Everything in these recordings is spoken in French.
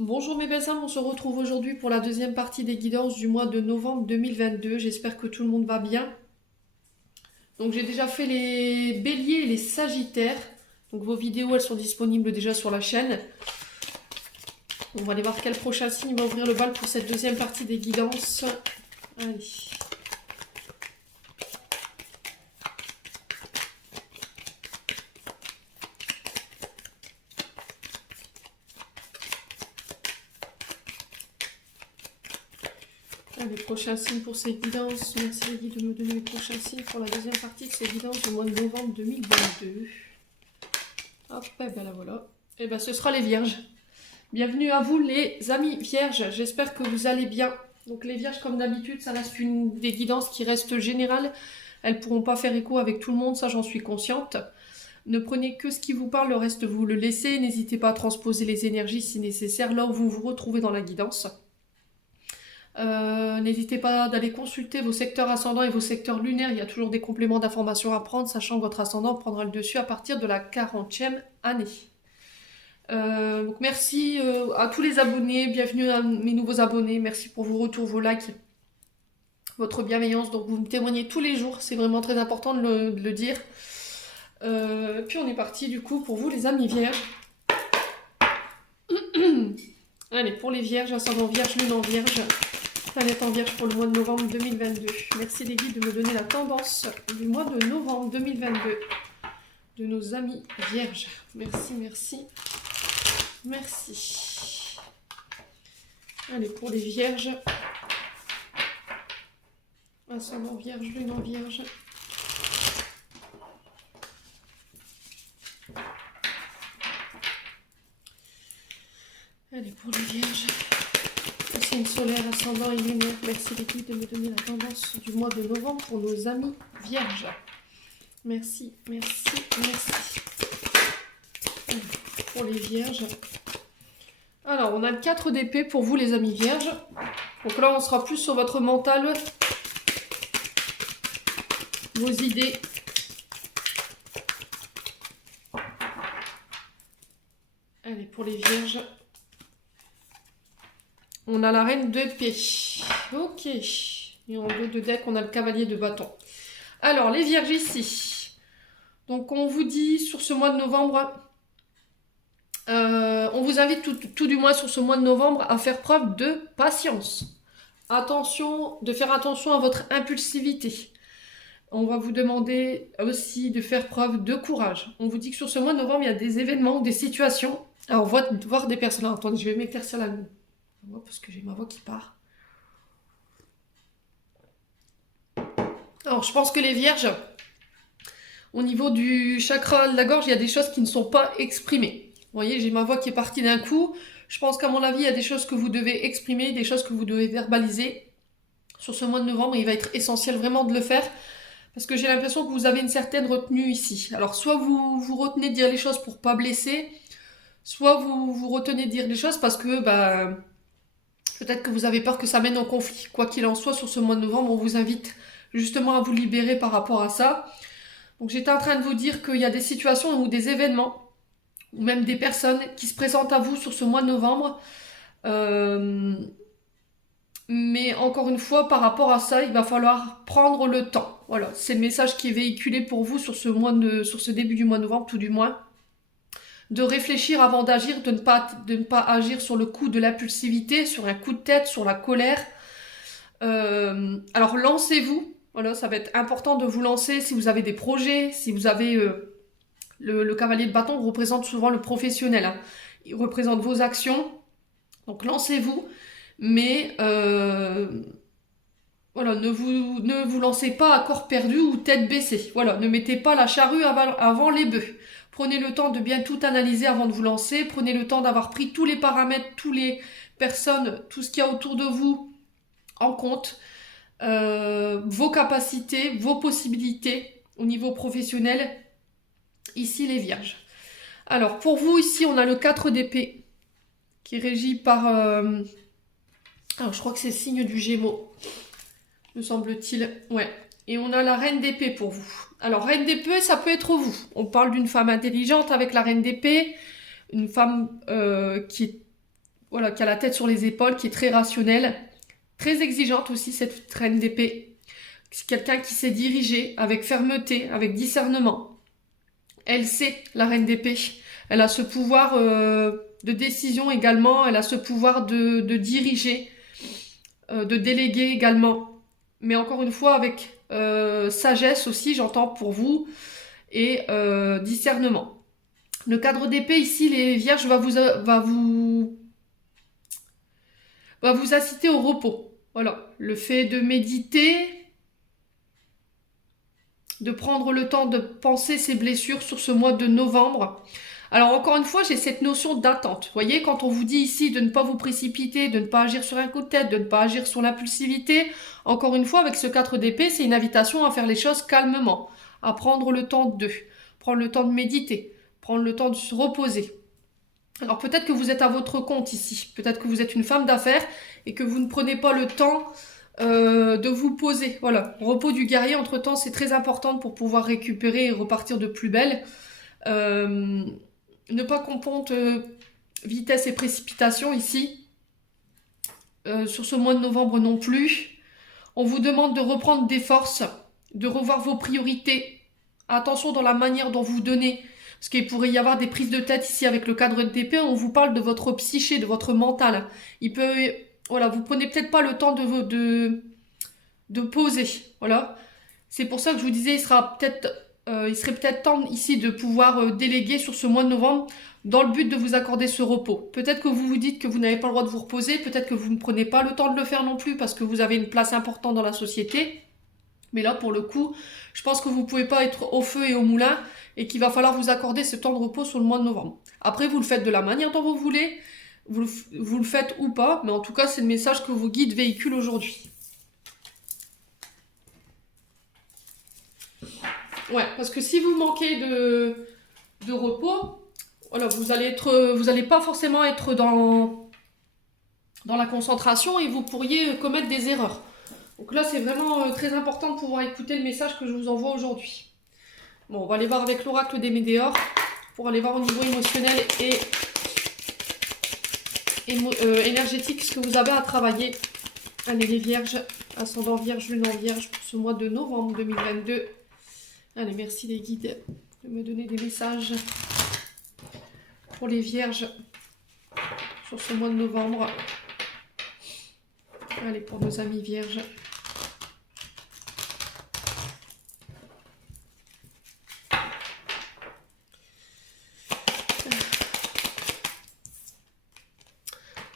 Bonjour mes belles âmes, on se retrouve aujourd'hui pour la deuxième partie des guidances du mois de novembre 2022. J'espère que tout le monde va bien. Donc j'ai déjà fait les béliers et les sagittaires. Donc vos vidéos elles sont disponibles déjà sur la chaîne. On va aller voir quel prochain signe va ouvrir le bal pour cette deuxième partie des guidances. Allez. Les prochains signes pour ces guidances. Merci les guides de me donner les prochains signes pour la deuxième partie de ces guidances du mois de novembre 2022. Hop, et ben là voilà. Et ben ce sera les vierges. Bienvenue à vous les amis vierges. J'espère que vous allez bien. Donc les vierges comme d'habitude, ça reste une des guidances qui reste générales. Elles ne pourront pas faire écho avec tout le monde, ça j'en suis consciente. Ne prenez que ce qui vous parle, le reste vous le laissez. N'hésitez pas à transposer les énergies si nécessaire là où vous vous retrouvez dans la guidance. N'hésitez pas d'aller consulter vos secteurs ascendants et vos secteurs lunaires. Il y a toujours des compléments d'informations à prendre, sachant que votre ascendant prendra le dessus à partir de la 40e année. Donc merci à tous les abonnés, bienvenue à mes nouveaux abonnés, merci pour vos retours, vos likes, votre bienveillance. Donc vous me témoignez tous les jours, c'est vraiment très important de le dire. Puis on est parti du coup pour vous les amis vierges. Allez, pour les vierges, ascendant vierge, lune en vierge, planète en vierge pour le mois de novembre 2022. Merci les guides de me donner la tendance du mois de novembre 2022 de nos amis vierges. Merci, merci, merci. Allez, pour les vierges, ascendant vierge, lune en vierge. Allez, pour les vierges, signe solaire, ascendant et lunaire. Merci les guides de me donner la tendance du mois de novembre pour nos amis vierges. Merci, merci, merci. Allez, pour les vierges. Alors, on a le 4 d'épée pour vous les amis vierges. Donc là, on sera plus sur votre mental, vos idées. Allez, pour les vierges. On a la reine d'épée. Ok. Et en dos de deck, on a le cavalier de bâton. Alors, les vierges ici. Donc, on vous dit sur ce mois de novembre, on vous invite tout du moins sur ce mois de novembre à faire preuve de patience. Attention, de faire attention à votre impulsivité. On va vous demander aussi de faire preuve de courage. On vous dit que sur ce mois de novembre, il y a des événements ou des situations. Alors, on va voir des personnes. Alors, attendez, je vais m'éclaircir la lune. Parce que j'ai ma voix qui part. Alors, je pense que les vierges, au niveau du chakra de la gorge, il y a des choses qui ne sont pas exprimées. Vous voyez, j'ai ma voix qui est partie d'un coup. Je pense qu'à mon avis, il y a des choses que vous devez exprimer, des choses que vous devez verbaliser. Sur ce mois de novembre, il va être essentiel vraiment de le faire. Parce que j'ai l'impression que vous avez une certaine retenue ici. Alors, soit vous vous retenez de dire les choses pour ne pas blesser, soit vous vous retenez de dire les choses parce que peut-être que vous avez peur que ça mène au conflit. Quoi qu'il en soit, sur ce mois de novembre, on vous invite justement à vous libérer par rapport à ça. Donc j'étais en train de vous dire qu'il y a des situations ou des événements, ou même des personnes qui se présentent à vous sur ce mois de novembre. Mais encore une fois, par rapport à ça, il va falloir prendre le temps. Voilà, c'est le message qui est véhiculé pour vous sur ce début du mois de novembre, tout du moins. De réfléchir avant d'agir, de ne pas agir sur le coup de l'impulsivité, sur un coup de tête, sur la colère. Alors lancez-vous, voilà, ça va être important de vous lancer si vous avez des projets, si vous avez le cavalier de bâton représente souvent le professionnel, hein. Il représente vos actions, donc lancez-vous, mais voilà, ne vous lancez pas à corps perdu ou tête baissée, voilà, ne mettez pas la charrue avant les bœufs. Prenez le temps de bien tout analyser avant de vous lancer. Prenez le temps d'avoir pris tous les paramètres, toutes les personnes, tout ce qu'il y a autour de vous en compte. Vos capacités, vos possibilités au niveau professionnel. Ici, les vierges. Alors, pour vous, ici, on a le 4 d'épée qui est régi par... alors, je crois que c'est signe du Gémeaux, me semble-t-il. Ouais. Et on a la reine d'épée pour vous. Alors, reine d'épée, ça peut être vous. On parle d'une femme intelligente avec la reine d'épée. Une femme qui est voilà, qui a la tête sur les épaules, qui est très rationnelle, très exigeante aussi, cette reine d'épée. C'est quelqu'un qui sait diriger avec fermeté, avec discernement. Elle sait, la reine d'épée. Elle a ce pouvoir de décision également, elle a ce pouvoir de diriger, de déléguer également. Mais encore une fois, avec sagesse aussi, j'entends pour vous, et discernement. Le cadre d'épée ici, les vierges, va vous inciter au repos. Voilà, le fait de méditer, de prendre le temps de penser ses blessures sur ce mois de novembre. Alors encore une fois, j'ai cette notion d'attente. Vous voyez, quand on vous dit ici de ne pas vous précipiter, de ne pas agir sur un coup de tête, de ne pas agir sur l'impulsivité, encore une fois, avec ce 4 d'épée, c'est une invitation à faire les choses calmement, à prendre le temps prendre le temps de méditer, prendre le temps de se reposer. Alors peut-être que vous êtes à votre compte ici, peut-être que vous êtes une femme d'affaires et que vous ne prenez pas le temps de vous poser. Voilà, repos du guerrier, entre-temps, c'est très important pour pouvoir récupérer et repartir de plus belle. Ne pas confondre vitesse et précipitation ici. Sur ce mois de novembre non plus. On vous demande de reprendre des forces, de revoir vos priorités. Attention dans la manière dont vous donnez. Parce qu'il pourrait y avoir des prises de tête ici avec le cadre d'épée. On vous parle de votre psyché, de votre mental. Voilà, vous prenez peut-être pas le temps de poser. Voilà. C'est pour ça que je vous disais, il serait peut-être temps ici de pouvoir déléguer sur ce mois de novembre dans le but de vous accorder ce repos. Peut-être que vous vous dites que vous n'avez pas le droit de vous reposer, peut-être que vous ne prenez pas le temps de le faire non plus parce que vous avez une place importante dans la société. Mais là, pour le coup, je pense que vous ne pouvez pas être au feu et au moulin et qu'il va falloir vous accorder ce temps de repos sur le mois de novembre. Après, vous le faites de la manière dont vous voulez, vous le faites ou pas, mais en tout cas, c'est le message que vos guides véhiculent aujourd'hui. Ouais, parce que si vous manquez de repos, voilà, vous allez pas forcément être dans la concentration et vous pourriez commettre des erreurs. Donc là, c'est vraiment très important de pouvoir écouter le message que je vous envoie aujourd'hui. Bon, on va aller voir avec l'oracle des Médéors pour aller voir au niveau émotionnel et énergétique ce que vous avez à travailler. Allez, les vierges, ascendant vierge, lune en vierge pour ce mois de novembre 2022. Allez, merci les guides de me donner des messages pour les vierges sur ce mois de novembre. Allez, pour nos amis vierges.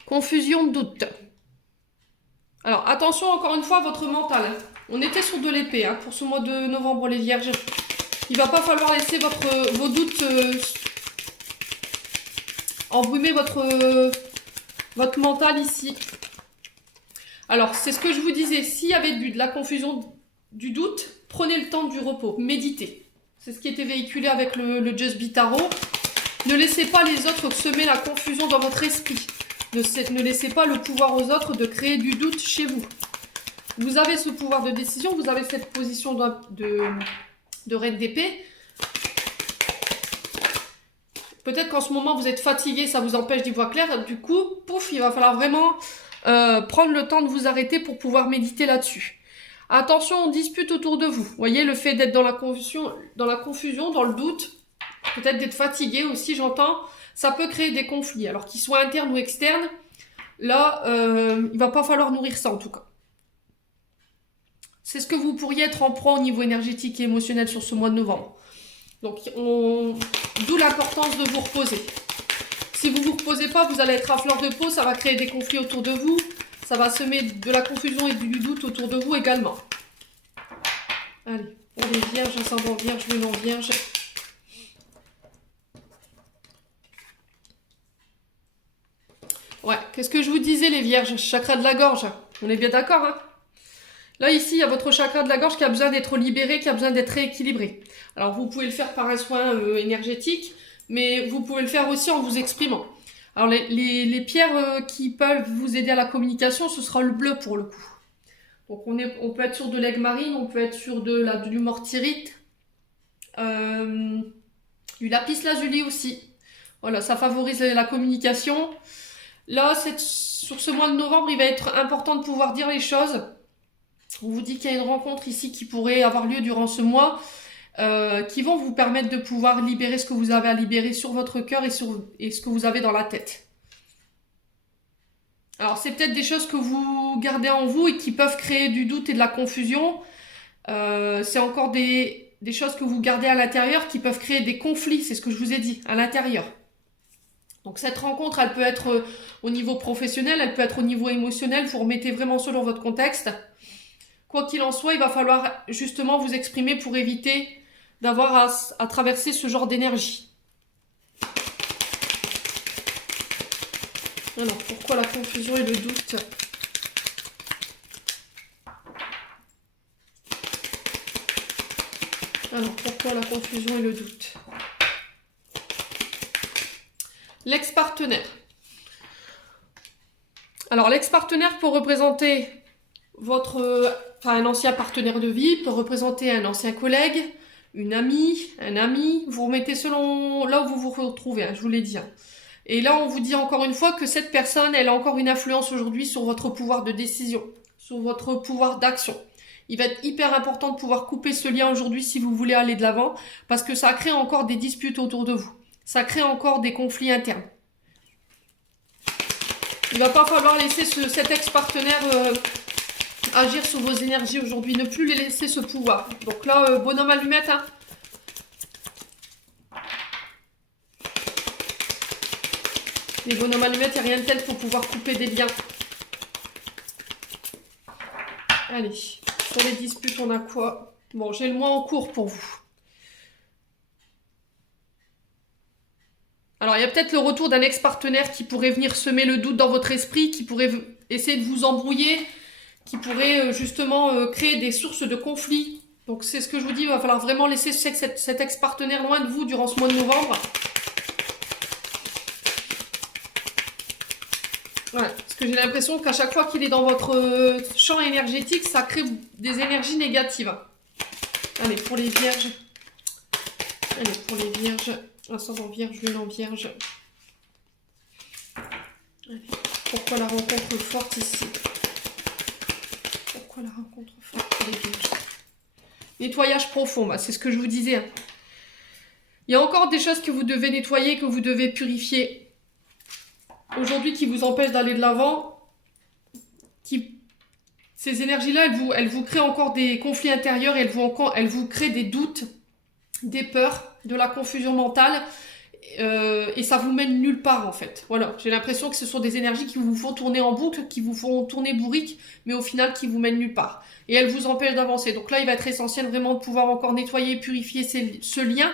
Confusion, doute. Alors, attention encore une fois à votre mental. On était sur de l'épée pour ce mois de novembre, les vierges. Il va pas falloir laisser vos doutes embrumer votre mental ici. Alors, c'est ce que je vous disais. S'il y avait de la confusion, du doute, prenez le temps du repos. Méditez. C'est ce qui était véhiculé avec le Just Be Tarot. Ne laissez pas les autres semer la confusion dans votre esprit. Ne laissez pas le pouvoir aux autres de créer du doute chez vous. Vous avez ce pouvoir de décision, vous avez cette position de reine d'épée. Peut-être qu'en ce moment vous êtes fatigué, ça vous empêche d'y voir clair. Du coup, pouf, il va falloir vraiment prendre le temps de vous arrêter pour pouvoir méditer là-dessus. Attention, on dispute autour de vous. Vous voyez, le fait d'être dans la confusion, dans le doute, peut-être d'être fatigué aussi, j'entends, ça peut créer des conflits. Alors qu'ils soient internes ou externes, là, il va pas falloir nourrir ça en tout cas. C'est ce que vous pourriez être en proie au niveau énergétique et émotionnel sur ce mois de novembre. Donc, d'où l'importance de vous reposer. Si vous ne vous reposez pas, vous allez être à fleur de peau, ça va créer des conflits autour de vous, ça va semer de la confusion et du doute autour de vous également. Allez, pour les vierges, ascendant vierge, lune en vierge. Ouais, qu'est-ce que je vous disais les vierges? Chakra de la gorge, on est bien d'accord, hein? Là, ici, il y a votre chakra de la gorge qui a besoin d'être libéré, qui a besoin d'être rééquilibré. Alors, vous pouvez le faire par un soin énergétique, mais vous pouvez le faire aussi en vous exprimant. Alors, les pierres qui peuvent vous aider à la communication, ce sera le bleu pour le coup. Donc, on peut être sur de l'aigle marine, on peut être sur du mortierite, du lapis lazuli aussi. Voilà, ça favorise la communication. Là, sur ce mois de novembre, il va être important de pouvoir dire les choses. On vous dit qu'il y a une rencontre ici qui pourrait avoir lieu durant ce mois, qui vont vous permettre de pouvoir libérer ce que vous avez à libérer sur votre cœur et ce que vous avez dans la tête. Alors, c'est peut-être des choses que vous gardez en vous et qui peuvent créer du doute et de la confusion. C'est encore des choses que vous gardez à l'intérieur qui peuvent créer des conflits, c'est ce que je vous ai dit, à l'intérieur. Donc cette rencontre, elle peut être au niveau professionnel, elle peut être au niveau émotionnel, vous remettez vraiment selon votre contexte. Quoi qu'il en soit, il va falloir justement vous exprimer pour éviter d'avoir à traverser ce genre d'énergie. Alors, pourquoi la confusion et le doute? Alors, pourquoi la confusion et le doute? L'ex-partenaire. Alors, l'ex-partenaire peut représenter un ancien partenaire de vie, peut représenter un ancien collègue, une amie, un ami. Vous remettez selon là où vous vous retrouvez, je vous l'ai dit. Et là, on vous dit encore une fois que cette personne, elle a encore une influence aujourd'hui sur votre pouvoir de décision, sur votre pouvoir d'action. Il va être hyper important de pouvoir couper ce lien aujourd'hui si vous voulez aller de l'avant, parce que ça crée encore des disputes autour de vous. Ça crée encore des conflits internes. Il ne va pas falloir laisser cet ex-partenaire agir sur vos énergies aujourd'hui, ne plus les laisser ce pouvoir. Donc là, bonhomme allumette, hein. Les bonhommes allumettes, il n'y a rien de tel pour pouvoir couper des liens. Allez, sur les disputes, on a quoi? Bon, j'ai le mois en cours pour vous. Alors, il y a peut-être le retour d'un ex-partenaire qui pourrait venir semer le doute dans votre esprit, qui pourrait essayer de vous embrouiller, qui pourrait justement créer des sources de conflits. Donc, c'est ce que je vous dis, il va falloir vraiment laisser cet ex-partenaire loin de vous durant ce mois de novembre. Ouais, parce que j'ai l'impression qu'à chaque fois qu'il est dans votre champ énergétique, ça crée des énergies négatives. Allez, pour les vierges. Allez, pour les vierges. Ascendant vierge, lune en vierge. Allez, pourquoi la rencontre forte ici? Pourquoi la rencontre forte pour les vierges? Nettoyage profond, bah, c'est ce que je vous disais. Hein. Il y a encore des choses que vous devez nettoyer, que vous devez purifier. Aujourd'hui, qui vous empêchent d'aller de l'avant. Ces énergies-là, elles vous créent encore des conflits intérieurs et elles vous créent des doutes, des peurs, de la confusion mentale. Et ça vous mène nulle part en fait. Voilà, j'ai l'impression que ce sont des énergies qui vous font tourner en boucle, qui vous font tourner bourrique, mais au final qui vous mènent nulle part. Et elles vous empêchent d'avancer. Donc là, il va être essentiel vraiment de pouvoir encore nettoyer et purifier ce lien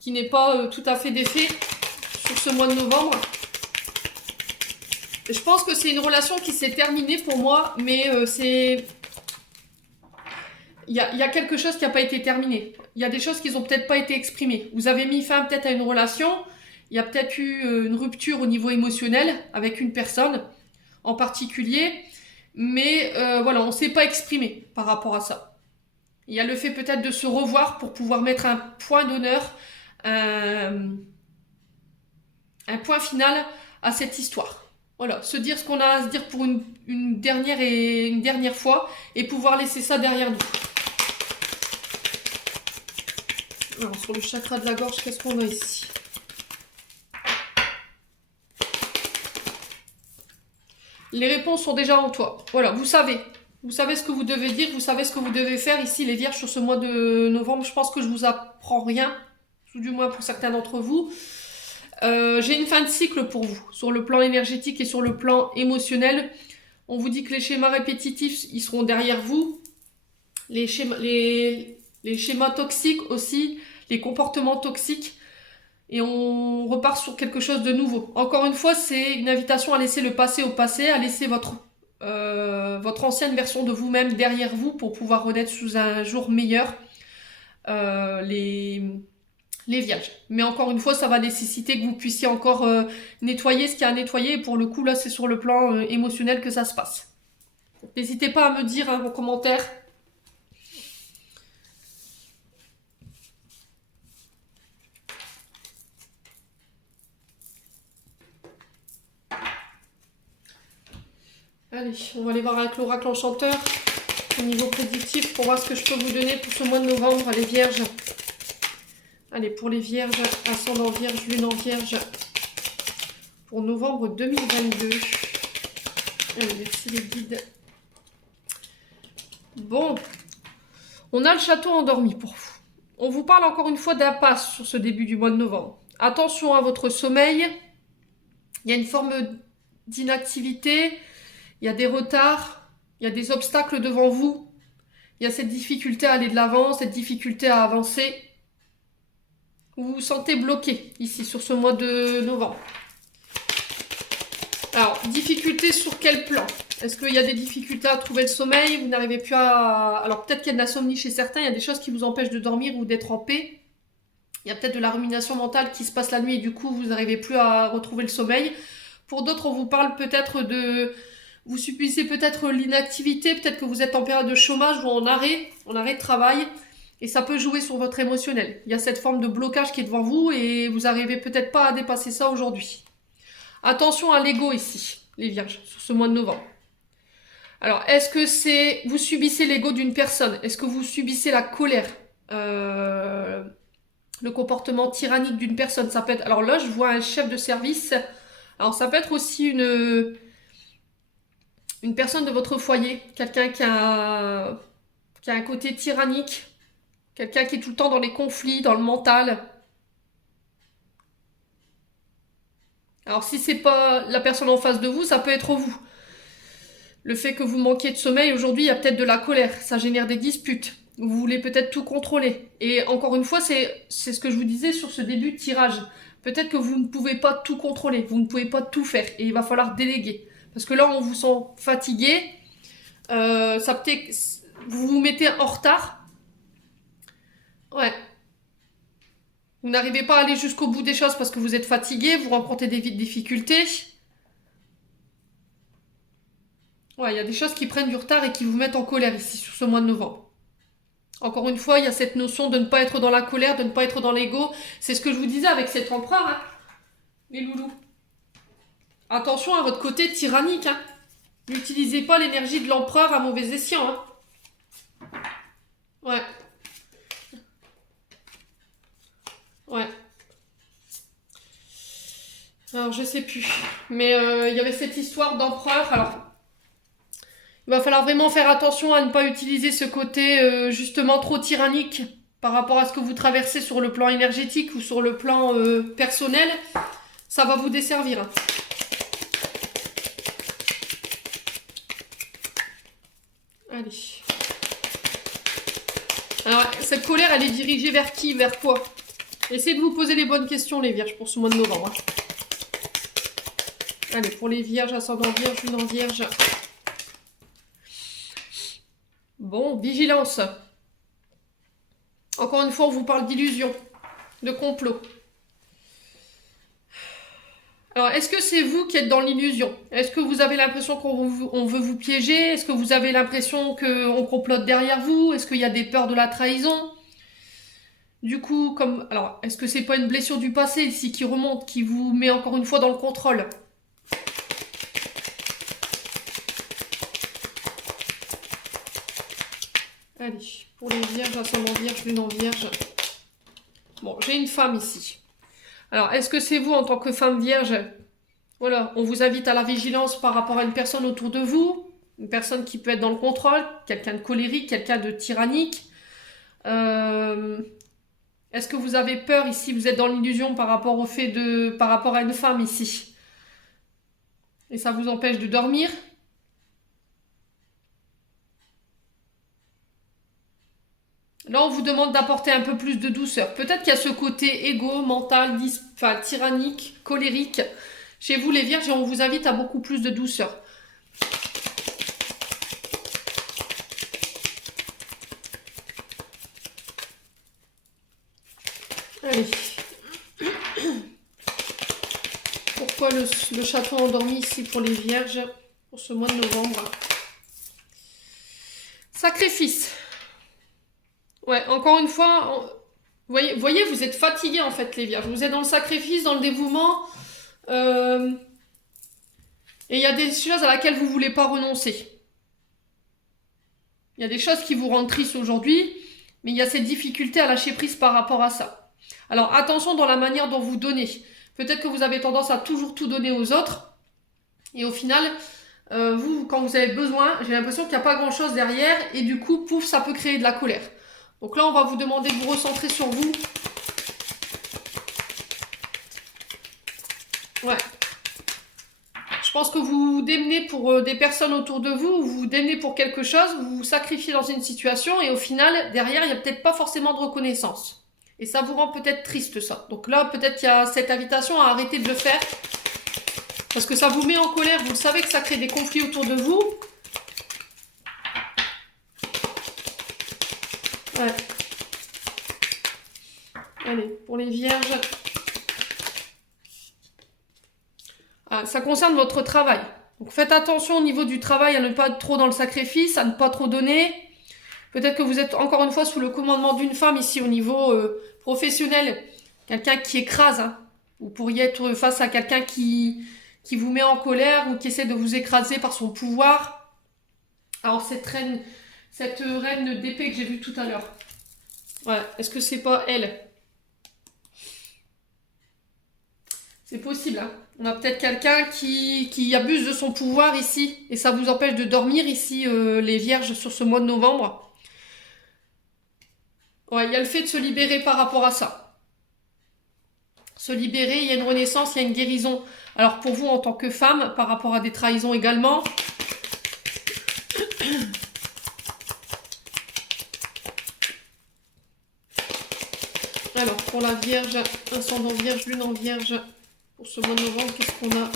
qui n'est pas tout à fait défait sur ce mois de novembre. Je pense que c'est une relation qui s'est terminée pour moi, mais il y a quelque chose qui n'a pas été terminé. Il y a des choses qui n'ont peut-être pas été exprimées. Vous avez mis fin peut-être à une relation. Il y a peut-être eu une rupture au niveau émotionnel avec une personne en particulier. Mais voilà, on ne s'est pas exprimé par rapport à ça. Il y a le fait peut-être de se revoir pour pouvoir mettre un point d'honneur, un point final à cette histoire. Voilà, se dire ce qu'on a à se dire pour une dernière fois et pouvoir laisser ça derrière nous. Alors, sur le chakra de la gorge, qu'est-ce qu'on a ici? Les réponses sont déjà en toi. Voilà, vous savez. Vous savez ce que vous devez dire, vous savez ce que vous devez faire. Ici, les vierges, sur ce mois de novembre, je pense que je vous apprends rien, tout du moins pour certains d'entre vous. J'ai une fin de cycle pour vous, sur le plan énergétique et sur le plan émotionnel. On vous dit que les schémas répétitifs, ils seront derrière vous. Les schémas toxiques aussi, les comportements toxiques. Et on repart sur quelque chose de nouveau. Encore une fois, c'est une invitation à laisser le passé au passé, à laisser votre ancienne version de vous-même derrière vous pour pouvoir renaître sous un jour meilleur. Les vierges. Mais encore une fois, ça va nécessiter que vous puissiez encore nettoyer ce qu'il y a à nettoyer. Et pour le coup, là, c'est sur le plan émotionnel que ça se passe. N'hésitez pas à me dire vos commentaires. Allez, on va aller voir avec l'oracle enchanteur au niveau prédictif pour voir ce que je peux vous donner pour ce mois de novembre, les vierges. Allez, pour les vierges, ascendant vierge, lune en vierge, pour novembre 2022. Allez, merci les guides. Bon, on a le château endormi pour vous. On vous parle encore une fois d'impasse sur ce début du mois de novembre. Attention à votre sommeil. Il y a une forme d'inactivité, il y a des retards, il y a des obstacles devant vous. Il y a cette difficulté à aller de l'avant, cette difficulté à avancer. Vous vous sentez bloqué ici sur ce mois de novembre. Alors, difficulté sur quel plan? Est-ce qu'il y a des difficultés à trouver le sommeil? Vous n'arrivez plus à... Alors peut-être qu'il y a de l'insomnie chez certains, il y a des choses qui vous empêchent de dormir ou d'être en paix. Il y a peut-être de la rumination mentale qui se passe la nuit et du coup vous n'arrivez plus à retrouver le sommeil. Pour d'autres, on vous parle peut-être de... Vous subissez peut-être l'inactivité, peut-être que vous êtes en période de chômage ou en arrêt de travail. Et ça peut jouer sur votre émotionnel. Il y a cette forme de blocage qui est devant vous et vous n'arrivez peut-être pas à dépasser ça aujourd'hui. Attention à l'ego ici, les vierges, sur ce mois de novembre. Alors, est-ce que c'est... Vous subissez l'ego d'une personne? Est-ce que vous subissez la colère? Le comportement tyrannique d'une personne? Ça peut être... Alors là, je vois un chef de service. Alors, ça peut être aussi une personne de votre foyer. Quelqu'un qui a un côté tyrannique. Quelqu'un qui est tout le temps dans les conflits, dans le mental. Alors, si c'est pas la personne en face de vous, ça peut être vous. Le fait que vous manquiez de sommeil, aujourd'hui, il y a peut-être de la colère. Ça génère des disputes. Vous voulez peut-être tout contrôler. Et encore une fois, c'est ce que je vous disais sur ce début de tirage. Peut-être que vous ne pouvez pas tout contrôler. Vous ne pouvez pas tout faire. Et il va falloir déléguer. Parce que là, on vous sent fatigué. Vous vous mettez en retard. Ouais. Vous n'arrivez pas à aller jusqu'au bout des choses parce que vous êtes fatigué. Vous rencontrez des difficultés. Ouais, il y a des choses qui prennent du retard et qui vous mettent en colère ici, sur ce mois de novembre. Encore une fois, il y a cette notion de ne pas être dans la colère, de ne pas être dans l'ego. C'est ce que je vous disais avec cet empereur, hein, les loulous. Attention à votre côté tyrannique, hein. N'utilisez pas l'énergie de l'empereur à mauvais escient, hein. Ouais. Ouais. Alors, je sais plus. Mais il y avait cette histoire d'empereur, alors... Il va falloir vraiment faire attention à ne pas utiliser ce côté justement trop tyrannique par rapport à ce que vous traversez sur le plan énergétique ou sur le plan personnel. Ça va vous desservir. Hein. Allez. Alors, cette colère, elle est dirigée vers qui? Vers quoi? Essayez de vous poser les bonnes questions, les vierges, pour ce mois de novembre. Hein. Allez, pour les vierges, ascendant vierge, lune en vierge... Bon, vigilance. Encore une fois, on vous parle d'illusion, de complot. Alors, est-ce que c'est vous qui êtes dans l'illusion? Est-ce que vous avez l'impression qu'on veut vous piéger? Est-ce que vous avez l'impression qu'on complote derrière vous? Est-ce qu'il y a des peurs de la trahison? Du coup, alors, est-ce que c'est pas une blessure du passé ici qui remonte, qui vous met encore une fois dans le contrôle? Allez, pour les vierges, ascendant vierge, lune en vierge. Bon, j'ai une femme ici. Alors, est-ce que c'est vous en tant que femme vierge? Voilà, on vous invite à la vigilance par rapport à une personne autour de vous. Une personne qui peut être dans le contrôle, quelqu'un de colérique, quelqu'un de tyrannique. Est-ce que vous avez peur ici? Vous êtes dans l'illusion par rapport au fait par rapport à une femme ici. Et ça vous empêche de dormir. Là, on vous demande d'apporter un peu plus de douceur. Peut-être qu'il y a ce côté égo, mental, tyrannique, colérique chez vous les vierges et on vous invite à beaucoup plus de douceur. Allez. Pourquoi le château endormi ici pour les vierges pour ce mois de novembre? Sacrifice. Ouais, encore une fois, voyez, vous êtes fatigués en fait les vierges. Vous êtes dans le sacrifice, dans le dévouement. Et il y a des choses à laquelle vous ne voulez pas renoncer. Il y a des choses qui vous rendent triste aujourd'hui, mais il y a cette difficulté à lâcher prise par rapport à ça. Alors attention dans la manière dont vous donnez. Peut-être que vous avez tendance à toujours tout donner aux autres, et au final, vous, quand vous avez besoin, j'ai l'impression qu'il n'y a pas grand-chose derrière, et du coup, pouf, ça peut créer de la colère. Donc là, on va vous demander de vous recentrer sur vous. Ouais. Je pense que vous vous démenez pour des personnes autour de vous, vous vous démenez pour quelque chose, vous vous sacrifiez dans une situation, et au final, derrière, il n'y a peut-être pas forcément de reconnaissance. Et ça vous rend peut-être triste, ça. Donc là, peut-être qu'il y a cette invitation à arrêter de le faire. Parce que ça vous met en colère, vous savez que ça crée des conflits autour de vous. Ouais. Allez, pour les vierges. Ah, ça concerne votre travail. Donc faites attention au niveau du travail à ne pas être trop dans le sacrifice, à ne pas trop donner. Peut-être que vous êtes encore une fois sous le commandement d'une femme ici au niveau professionnel. Quelqu'un qui écrase. Hein. Vous pourriez être face à quelqu'un qui vous met en colère ou qui essaie de vous écraser par son pouvoir. Alors cette reine d'épée que j'ai vue tout à l'heure. Ouais, est-ce que c'est pas elle? C'est possible, hein. On a peut-être quelqu'un qui abuse de son pouvoir ici, et ça vous empêche de dormir ici, les vierges, sur ce mois de novembre. Ouais, il y a le fait de se libérer par rapport à ça. Se libérer, il y a une renaissance, il y a une guérison. Alors pour vous en tant que femme, par rapport à des trahisons également. Alors pour la vierge, ascendant vierge, lune en vierge, pour ce mois de novembre, qu'est-ce qu'on a?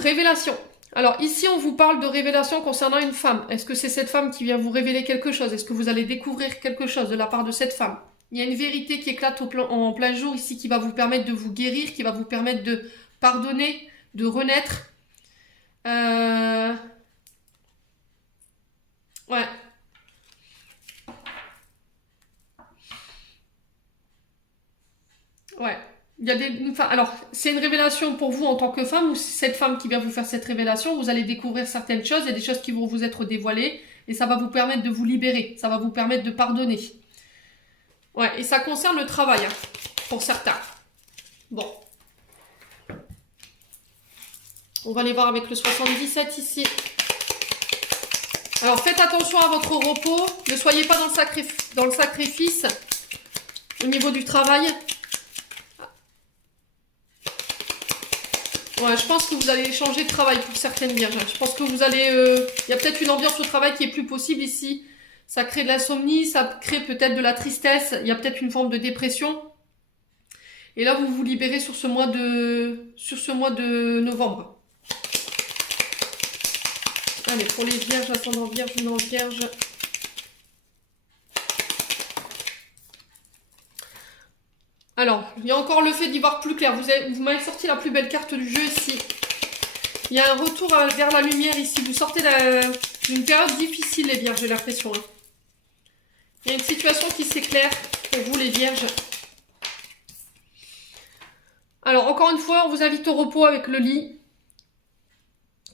Révélation. Alors ici, on vous parle de révélation concernant une femme. Est-ce que c'est cette femme qui vient vous révéler quelque chose? Est-ce que vous allez découvrir quelque chose de la part de cette femme? Il y a une vérité qui éclate en plein jour ici qui va vous permettre de vous guérir, qui va vous permettre de pardonner, de renaître. Ouais. Ouais. Il y a alors, c'est une révélation pour vous en tant que femme, ou cette femme qui vient vous faire cette révélation, vous allez découvrir certaines choses, il y a des choses qui vont vous être dévoilées, et ça va vous permettre de vous libérer, ça va vous permettre de pardonner. Ouais, et ça concerne le travail, hein, pour certains. Bon. On va aller voir avec le 77 ici. Alors, faites attention à votre repos, ne soyez pas dans le sacrifice au niveau du travail. Ouais, je pense que vous allez changer de travail pour certaines vierges. Je pense que vous allez... Il y a peut-être une ambiance au travail qui est plus possible ici. Ça crée de l'insomnie, ça crée peut-être de la tristesse. Il y a peut-être une forme de dépression. Et là, vous vous libérez sur ce mois de novembre. Allez, pour les vierges, ascendant vierge, lune en vierge. Alors, il y a encore le fait d'y voir plus clair. Vous m'avez sorti la plus belle carte du jeu ici. Il y a un retour vers la lumière ici. Vous sortez d'une période difficile, les vierges, j'ai l'impression. Hein. Il y a une situation qui s'éclaire pour vous, les vierges. Alors, encore une fois, on vous invite au repos avec le lit.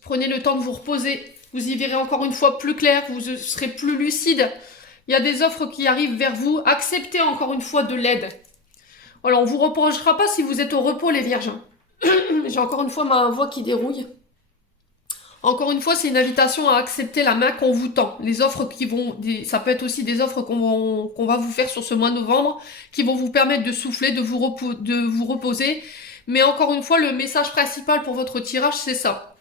Prenez le temps de vous reposer. Vous y verrez encore une fois plus clair. Vous serez plus lucide. Il y a des offres qui arrivent vers vous. Acceptez encore une fois de l'aide. Alors, on ne vous reprochera pas si vous êtes au repos, les vierges. J'ai encore une fois ma voix qui dérouille. Encore une fois, c'est une invitation à accepter la main qu'on vous tend. Les offres ça peut être aussi des offres qu'on va vous faire sur ce mois de novembre, qui vont vous permettre de souffler, de vous reposer. Mais encore une fois, le message principal pour votre tirage, c'est ça.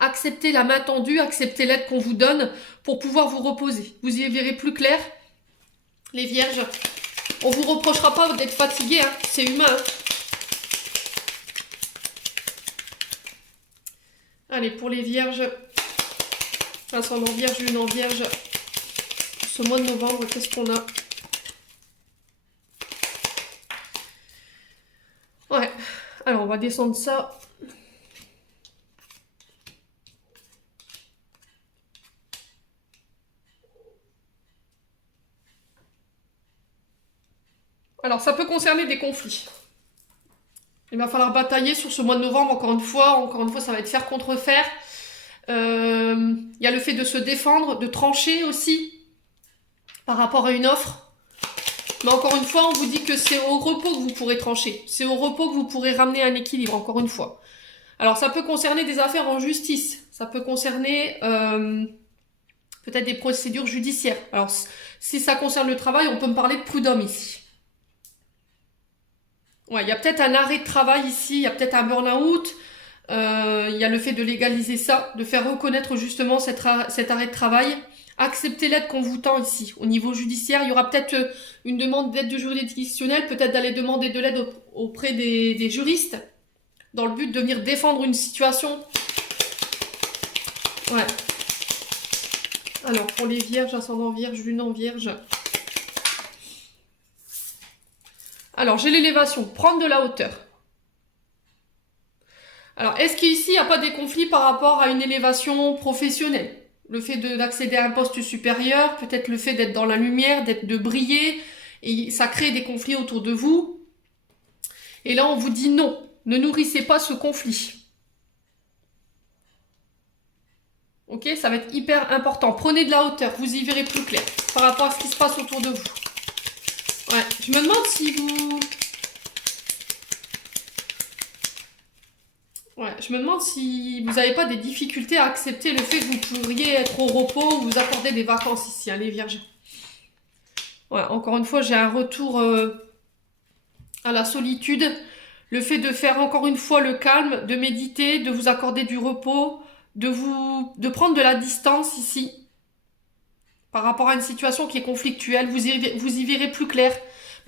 Acceptez la main tendue, acceptez l'aide qu'on vous donne pour pouvoir vous reposer. Vous y verrez plus clair, les vierges. On vous reprochera pas d'être fatigué, hein. C'est humain. Hein. Allez, pour les vierges, ascendant vierge, lune en vierge, ce mois de novembre, qu'est-ce qu'on a? Ouais, alors on va descendre ça. Alors ça peut concerner des conflits. Il va falloir batailler sur ce mois de novembre, encore une fois, ça va être fer contre fer. Il y a le fait de se défendre, de trancher aussi, par rapport à une offre. Mais encore une fois, on vous dit que c'est au repos que vous pourrez trancher. C'est au repos que vous pourrez ramener un équilibre, encore une fois. Alors, ça peut concerner des affaires en justice. Ça peut concerner peut-être des procédures judiciaires. Alors, si ça concerne le travail, on peut me parler de prud'homme ici. Ouais, il y a peut-être un arrêt de travail ici, il y a peut-être un burn-out. Il y a le fait de légaliser ça, de faire reconnaître justement cet arrêt de travail. Accepter l'aide qu'on vous tend ici. Au niveau judiciaire, il y aura peut-être une demande d'aide juridictionnelle, peut-être d'aller demander de l'aide auprès des juristes, dans le but de venir défendre une situation. Ouais. Alors, pour les vierges, ascendant vierge, lune en vierge. Alors, j'ai l'élévation, prendre de la hauteur. Alors, est-ce qu'ici, il n'y a pas des conflits par rapport à une élévation professionnelle? Le fait d'accéder à un poste supérieur, peut-être le fait d'être dans la lumière, de briller, et ça crée des conflits autour de vous. Et là, on vous dit non, ne nourrissez pas ce conflit. Ok, ça va être hyper important. Prenez de la hauteur, vous y verrez plus clair par rapport à ce qui se passe autour de vous. Ouais, je me demande si vous... Ouais, je me demande si vous n'avez pas des difficultés à accepter le fait que vous pourriez être au repos, vous accorder des vacances ici, hein, les vierges. Ouais, encore une fois, j'ai un retour à la solitude. Le fait de faire encore une fois le calme, de méditer, de vous accorder du repos, de prendre de la distance ici par rapport à une situation qui est conflictuelle. Vous y verrez plus clair.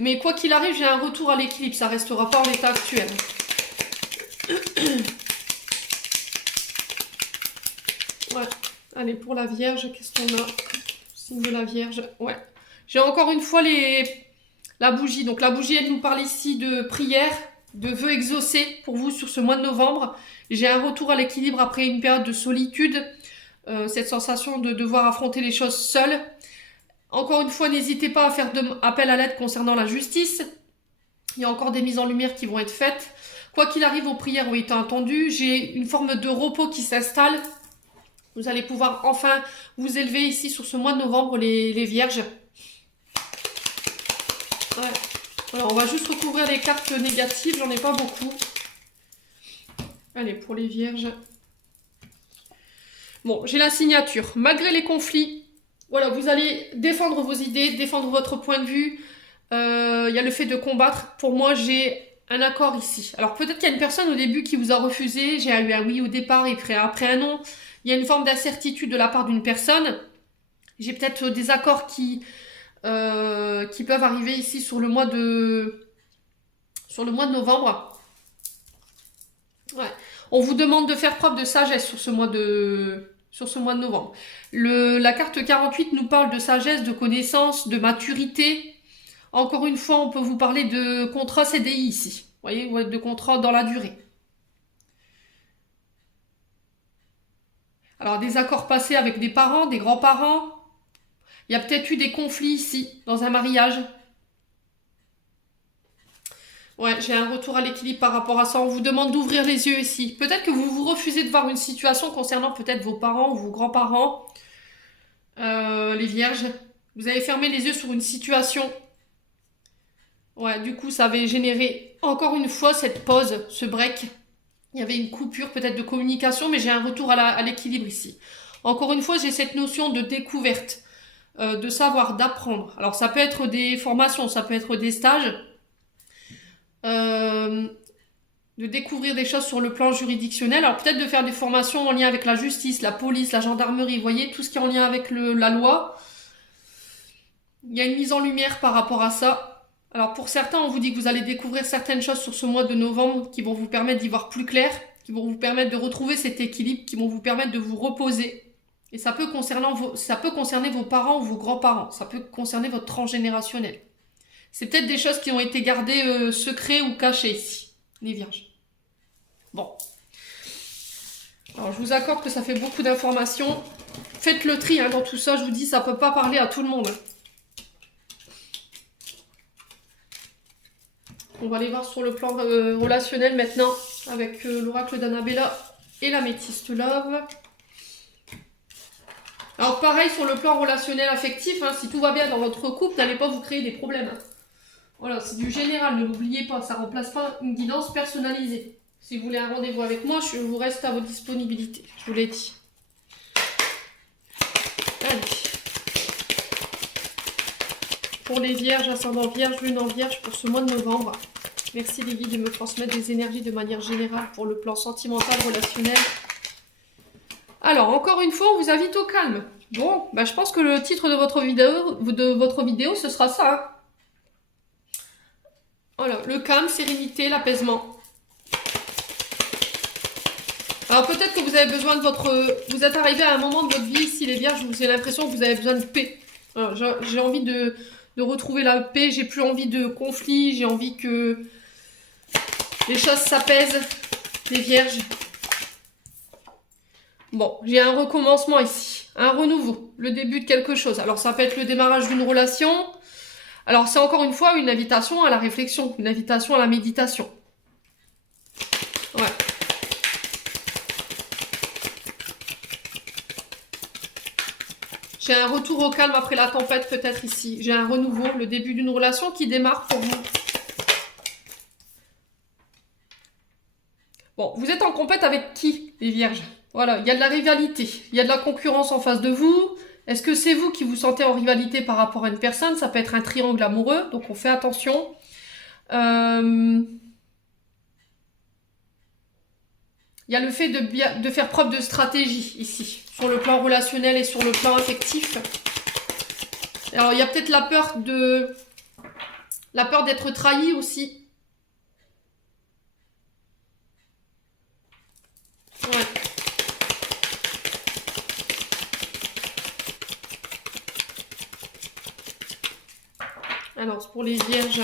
Mais quoi qu'il arrive, j'ai un retour à l'équilibre. Ça restera pas en état actuel. Ouais. Allez, pour la Vierge, qu'est-ce qu'on a? Signe de la Vierge. Ouais. J'ai encore une fois la bougie. Donc la bougie, elle nous parle ici de prière, de vœux exaucés pour vous sur ce mois de novembre. J'ai un retour à l'équilibre après une période de solitude. Cette sensation de devoir affronter les choses seul. Encore une fois, n'hésitez pas à faire appel à l'aide concernant la justice. Il y a encore des mises en lumière qui vont être faites. Quoi qu'il arrive, vos prières ont été entendues. J'ai une forme de repos qui s'installe. Vous allez pouvoir enfin vous élever ici sur ce mois de novembre, les vierges. Ouais. Voilà, on va juste recouvrir les cartes négatives, j'en ai pas beaucoup. Allez, pour les vierges. Bon, j'ai la signature. Malgré les conflits, voilà, vous allez défendre vos idées, défendre votre point de vue. Il y a le fait de combattre. Pour moi, j'ai un accord ici. Alors peut-être qu'il y a une personne au début qui vous a refusé. J'ai eu un oui au départ et après un non. Il y a une forme d'incertitude de la part d'une personne. J'ai peut-être des accords qui peuvent arriver ici sur le mois de novembre. Ouais. On vous demande de faire preuve de sagesse sur ce mois de novembre. La carte 48 nous parle de sagesse, de connaissance, de maturité. Encore une fois, on peut vous parler de contrat CDI ici. Vous voyez, ou de contrat dans la durée. Alors, des accords passés avec des parents, des grands-parents. Il y a peut-être eu des conflits ici, dans un mariage. Ouais, j'ai un retour à l'équilibre par rapport à ça. On vous demande d'ouvrir les yeux ici. Peut-être que vous refusez de voir une situation concernant peut-être vos parents ou vos grands-parents. Les vierges. Vous avez fermé les yeux sur une situation. Ouais, du coup, ça avait généré encore une fois cette pause, ce break. Il y avait une coupure peut-être de communication, mais j'ai un retour à l'équilibre ici. Encore une fois, j'ai cette notion de découverte, de savoir, d'apprendre. Alors, ça peut être des formations, ça peut être des stages. De découvrir des choses sur le plan juridictionnel. Alors, peut-être de faire des formations en lien avec la justice, la police, la gendarmerie. Vous voyez, tout ce qui est en lien avec la loi. Il y a une mise en lumière par rapport à ça. Alors pour certains, on vous dit que vous allez découvrir certaines choses sur ce mois de novembre qui vont vous permettre d'y voir plus clair, qui vont vous permettre de retrouver cet équilibre, qui vont vous permettre de vous reposer. Et ça peut concerner vos parents ou vos grands-parents, ça peut concerner votre transgénérationnel. C'est peut-être des choses qui ont été gardées secrets ou cachées ici, les vierges. Bon. Alors je vous accorde que ça fait beaucoup d'informations. Faites le tri dans tout ça, je vous dis, ça peut pas parler à tout le monde. On va aller voir sur le plan relationnel maintenant avec l'oracle d'Annabella et l'améthyste Love. Alors pareil sur le plan relationnel affectif, hein, si tout va bien dans votre couple, n'allez pas vous créer des problèmes. Voilà, c'est du général, ne l'oubliez pas, ça ne remplace pas une guidance personnalisée. Si vous voulez un rendez-vous avec moi, je vous reste à votre disponibilité, je vous l'ai dit. Allez. Pour les vierges, ascendant vierge, lune en vierge pour ce mois de novembre. Merci les guides de me transmettre des énergies de manière générale pour le plan sentimental, relationnel. Alors, encore une fois, on vous invite au calme. Bon, bah, je pense que le titre de votre vidéo, ce sera ça. Hein. Voilà, le calme, sérénité, l'apaisement. Alors peut-être que vous avez besoin de vous êtes arrivé à un moment de votre vie, ici les vierges, vous avez l'impression que vous avez besoin de paix. J'ai envie de retrouver la paix, j'ai plus envie de conflit, j'ai envie que les choses s'apaisent, les vierges. Bon, j'ai un recommencement ici, un renouveau, le début de quelque chose. Alors ça peut être le démarrage d'une relation. Alors c'est encore une fois une invitation à la réflexion, une invitation à la méditation. Ouais. J'ai un retour au calme après la tempête peut-être ici. J'ai un renouveau, le début d'une relation qui démarre pour vous. Bon, vous êtes en compète avec qui, les vierges? Voilà, il y a de la rivalité, il y a de la concurrence en face de vous. Est-ce que c'est vous qui vous sentez en rivalité par rapport à une personne? Ça peut être un triangle amoureux, donc on fait attention. Il y a le fait de faire preuve de stratégie ici, sur le plan relationnel et sur le plan affectif. Alors il y a peut-être la peur d'être trahi aussi. Ouais. Alors pour les vierges,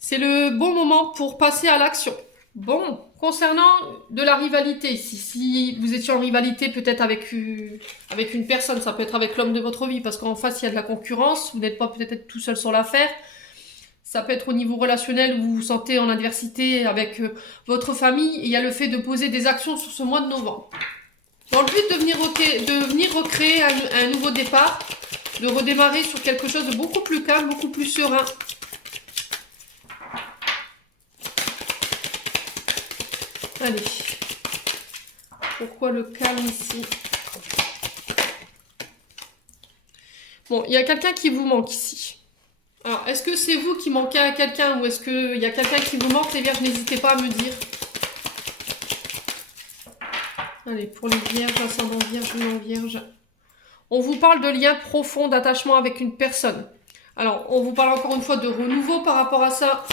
c'est le bon moment pour passer à l'action. Bon, concernant de la rivalité ici, si vous étiez en rivalité peut-être avec une personne, ça peut être avec l'homme de votre vie, parce qu'en face il y a de la concurrence, vous n'êtes pas peut-être tout seul sur l'affaire. Ça peut être au niveau relationnel où vous vous sentez en adversité avec votre famille. Et il y a le fait de poser des actions sur ce mois de novembre. Dans le but de venir recréer un nouveau départ, de redémarrer sur quelque chose de beaucoup plus calme, beaucoup plus serein. Allez. Pourquoi le calme ici? Bon, il y a quelqu'un qui vous manque ici. Alors, est-ce que c'est vous qui manquez à quelqu'un ou est-ce qu'il y a quelqu'un qui vous manque? Les vierges, n'hésitez pas à me dire. Allez, pour les vierges, ascendant vierge, non vierge. On vous parle de lien profond, d'attachement avec une personne. Alors, on vous parle encore une fois de renouveau par rapport à ça.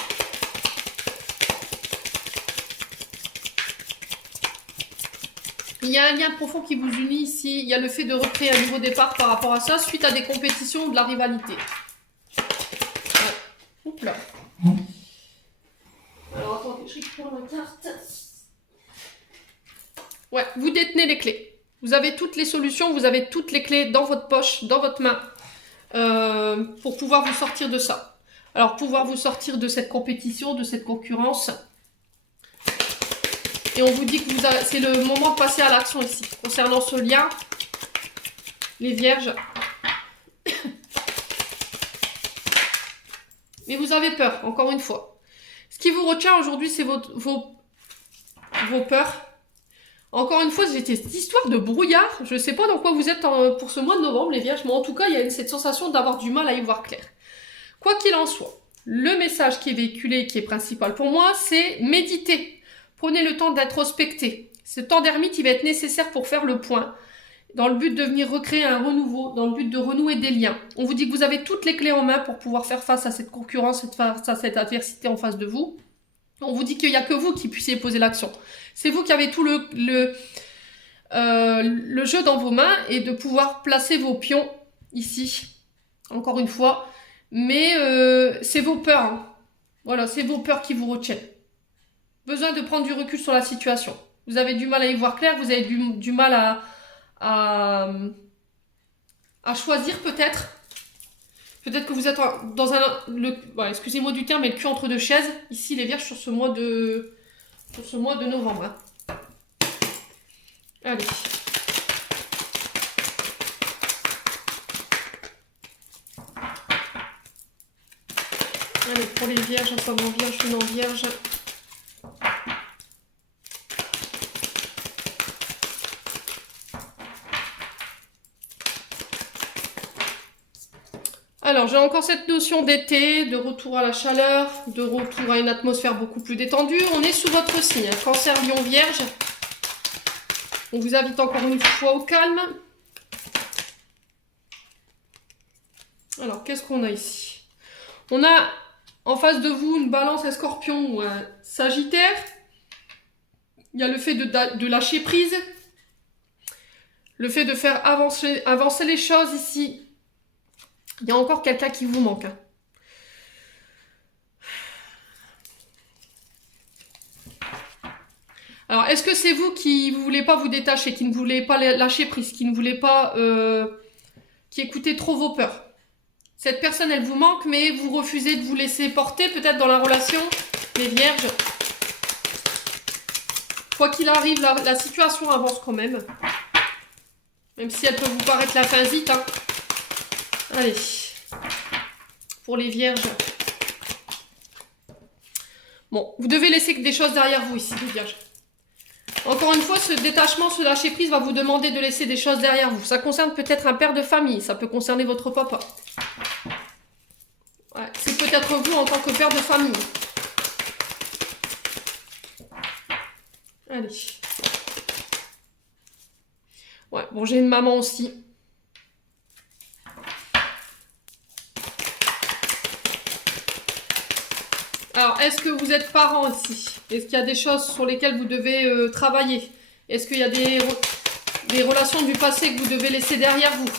Il y a un lien profond qui vous unit ici. Il y a le fait de recréer un nouveau départ par rapport à ça suite à des compétitions ou de la rivalité. Ouais. Oups là. Alors, attendez, je récupère ma carte. Ouais, vous détenez les clés. Vous avez toutes les solutions, vous avez toutes les clés dans votre poche, dans votre main, pour pouvoir vous sortir de ça. Alors, pouvoir vous sortir de cette compétition, de cette concurrence. Et on vous dit que c'est le moment de passer à l'action ici. Concernant ce lien, les vierges. Mais vous avez peur, encore une fois. Ce qui vous retient aujourd'hui, c'est vos peurs. Encore une fois, c'était cette histoire de brouillard. Je ne sais pas dans quoi vous êtes pour ce mois de novembre, les vierges, mais en tout cas, il y a cette sensation d'avoir du mal à y voir clair. Quoi qu'il en soit, le message qui est véhiculé, qui est principal pour moi, c'est méditer. Prenez le temps d'introspecter. Ce temps d'ermite, il va être nécessaire pour faire le point, dans le but de venir recréer un renouveau, dans le but de renouer des liens. On vous dit que vous avez toutes les clés en main pour pouvoir faire face à cette concurrence, face à cette adversité en face de vous. On vous dit qu'il n'y a que vous qui puissiez poser l'action. C'est vous qui avez tout le jeu dans vos mains et de pouvoir placer vos pions ici, encore une fois. Mais c'est vos peurs. Hein. Voilà, c'est vos peurs qui vous retiennent. Besoin de prendre du recul sur la situation. Vous avez du mal à y voir clair, vous avez du mal à choisir peut-être. Peut-être que vous êtes dans ouais, excusez-moi du terme, mais le cul entre deux chaises. Ici, les vierges, sur ce mois de novembre. Hein. Allez. Allez, pour les vierges, ascendant vierge, non vierge. Alors, j'ai encore cette notion d'été, de retour à la chaleur, de retour à une atmosphère beaucoup plus détendue. On est sous votre signe, hein, Cancer, Lion, Vierge. On vous invite encore une fois au calme. Alors, qu'est-ce qu'on a ici? On a en face de vous une balance, un scorpion ou un sagittaire. Il y a le fait de lâcher prise. Le fait de faire avancer les choses ici. Il y a encore quelqu'un qui vous manque. Hein. Alors, est-ce que c'est vous qui ne voulez pas vous détacher, qui ne voulez pas lâcher prise, qui ne voulez pas... qui écoutez trop vos peurs? Cette personne, elle vous manque, mais vous refusez de vous laisser porter, peut-être dans la relation, les vierges. Quoi qu'il arrive, la situation avance quand même. Même si elle peut vous paraître la fin vite. Hein. Allez, pour les vierges. Bon, vous devez laisser des choses derrière vous ici, les vierges. Encore une fois, ce détachement, ce lâcher prise va vous demander de laisser des choses derrière vous. Ça concerne peut-être un père de famille, ça peut concerner votre papa. Ouais, c'est peut-être vous en tant que père de famille. Allez. Ouais, bon, j'ai une maman aussi. Alors, est-ce que vous êtes parent ici? Est-ce qu'il y a des choses sur lesquelles vous devez travailler? Est-ce qu'il y a des relations du passé que vous devez laisser derrière vous?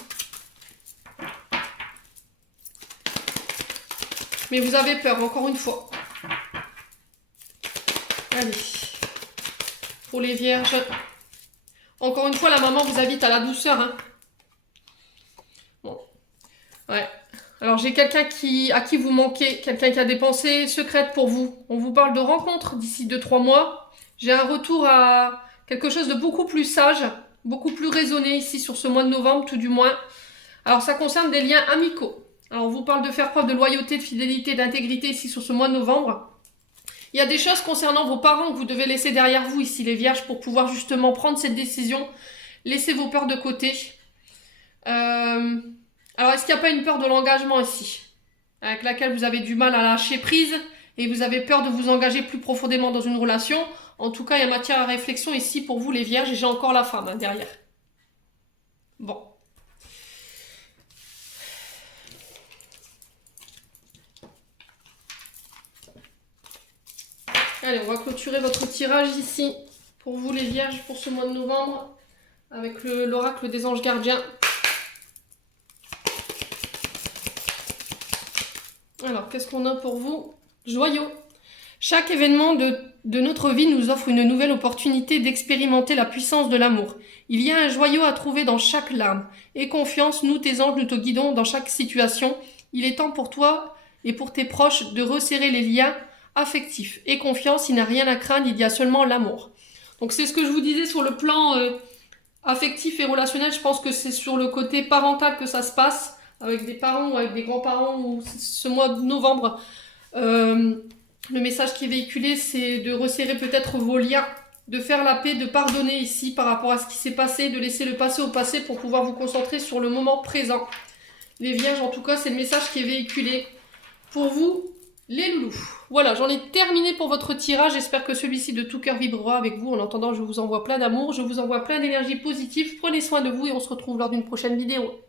Mais vous avez peur, encore une fois. Allez. Pour les vierges. Encore une fois, la maman vous invite à la douceur. Hein. Bon. Ouais. Alors, j'ai quelqu'un à qui vous manquez, quelqu'un qui a des pensées secrètes pour vous. On vous parle de rencontres d'ici 2-3 mois. J'ai un retour à quelque chose de beaucoup plus sage, beaucoup plus raisonné ici sur ce mois de novembre, tout du moins. Alors, ça concerne des liens amicaux. Alors, on vous parle de faire preuve de loyauté, de fidélité, d'intégrité ici sur ce mois de novembre. Il y a des choses concernant vos parents que vous devez laisser derrière vous ici, les vierges, pour pouvoir justement prendre cette décision. Laissez vos peurs de côté. Alors, est-ce qu'il n'y a pas une peur de l'engagement ici, avec laquelle vous avez du mal à lâcher prise et vous avez peur de vous engager plus profondément dans une relation? En tout cas, il y a matière à réflexion ici pour vous, les vierges, et j'ai encore la femme hein, derrière. Bon. Allez, on va clôturer votre tirage ici, pour vous, les vierges, pour ce mois de novembre, avec l'oracle des anges gardiens. Alors, qu'est-ce qu'on a pour vous? Joyau. Chaque événement de notre vie nous offre une nouvelle opportunité d'expérimenter la puissance de l'amour. Il y a un joyau à trouver dans chaque larme. Aie confiance, nous tes anges, nous te guidons dans chaque situation. Il est temps pour toi et pour tes proches de resserrer les liens affectifs. Aie confiance, il n'y a rien à craindre, il y a seulement l'amour. Donc c'est ce que je vous disais sur le plan affectif et relationnel. Je pense que c'est sur le côté parental que ça se passe, avec des parents ou avec des grands-parents, ou ce mois de novembre. Le message qui est véhiculé, c'est de resserrer peut-être vos liens, de faire la paix, de pardonner ici par rapport à ce qui s'est passé, de laisser le passé au passé pour pouvoir vous concentrer sur le moment présent. Les vierges, en tout cas, c'est le message qui est véhiculé pour vous, les loulous. Voilà, j'en ai terminé pour votre tirage. J'espère que celui-ci de tout cœur vibrera avec vous. En attendant, je vous envoie plein d'amour, je vous envoie plein d'énergie positive. Prenez soin de vous et on se retrouve lors d'une prochaine vidéo.